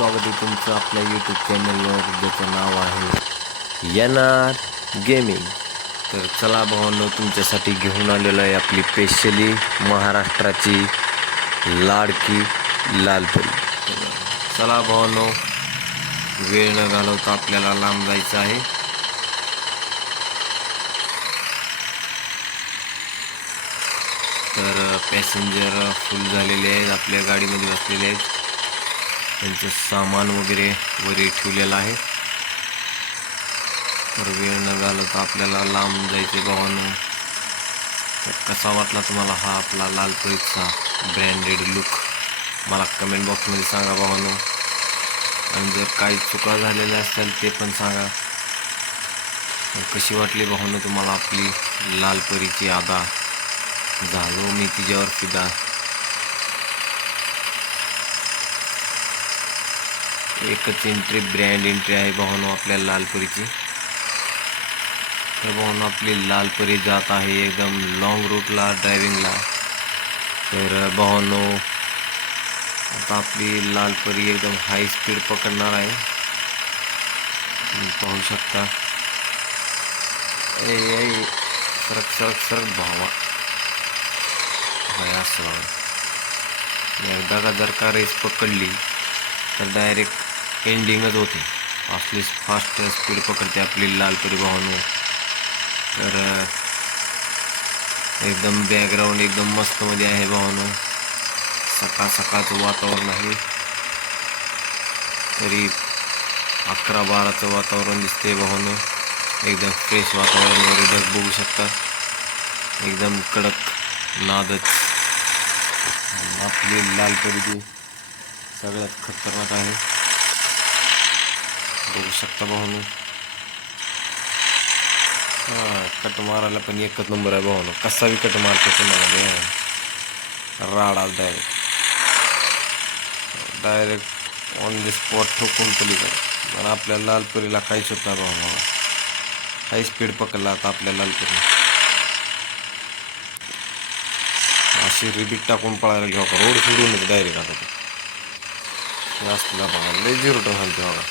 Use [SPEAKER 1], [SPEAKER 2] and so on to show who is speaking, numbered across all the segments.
[SPEAKER 1] स्वागत आहे तुमचं आपल्या यूट्यूब चॅनलवर ज्याचं नाव आहे येणार गेमिंग तर चला भावांनो तुमच्यासाठी घेऊन आलेलो आहे आपली स्पेशली महाराष्ट्राची लाडकी लालपरी. चला भावांनो वेळ न घालवता आपल्याला लांब जायचं आहे. तर पॅसेंजर फुल झालेले आहेत आपल्या गाडीमध्ये बसलेले आहेत. त्यांचं सामान वगैरे वरी ठेवलेलं आहे. तर वेळ न घालवता आपल्याला लांब जायचे भावानं. तर कसा वाटला तुम्हाला हा आपला लाल परीचा ब्रँडेड लुक मला कमेंट बॉक्समध्ये सांगा भावानो. आणि जर काही चुका झालेल्या असतील ते पण सांगा. तर कशी वाटली भावानो तुम्हाला आपली लालपरीची आदा झालो मी तिच्यावर फिदा. एकच एंट्री ब्रँड एंट्री आहे भावानो आपल्या लालपरीची. तर भावानो आपली लालपरी जात आहे एकदम लॉंग रूटला ड्रायव्हिंगला तर आता आपली लालपरी एकदम हाय स्पीड आहे. तुम्ही पाहू शकता. सरक सरक सरक, भावा. एकदा का जर का रेस पकडली, तर डायरेक्ट एंडिंगच होते. असली फास्ट स्पीड पकडते आपली लालपरी भावानो तर एकदम बॅकग्राऊंड एकदम मस्तमध्ये आहे भावानो सकाळ सकाळचं वातावरण आहे. तरी अकरा बाराचं वातावरण दिसते भावानो एकदम फ्रेश वातावरण वगैरे ढग बघू शकता. एकदम कडक नादच. आपली लालपरी ती सगळ्यात खतरनाक आहे. बघू शकता भावानो हा कट मारायला पण एकच नंबर आहे भावानो कसा बी कट मारतो तुम्हाला राडा direct direct on the spot ठोकून पलीकडे पण आपल्या लालपुरीला काहीच होत नाही भाऊ मला. हाय स्पीड पकडला आता आपल्या लालपुरी अशी रिबीट टाकून पळायला घेऊ का? रोड सोडून डायरेक्ट आता. ते असला बघा लय झिरो टन हलते बघा.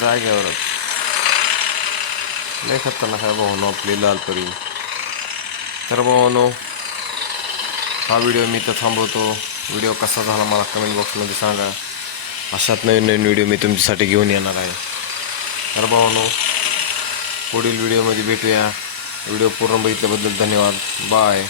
[SPEAKER 1] जाग्यावरच लय खतरनाक आहे भाऊनो आपली लालपरी तर भाऊनो हा व्हिडिओ मी तर थांबवतो. व्हिडिओ कसा झाला मला कमेंट बॉक्समध्ये सांगा. अशात नवीन नवीन व्हिडिओ मी तुमच्यासाठी घेऊन येणार आहे. तर भावानो पुढील व्हिडिओमध्ये भेटूया. व्हिडिओ पूर्ण बघितल्याबद्दल धन्यवाद. बाय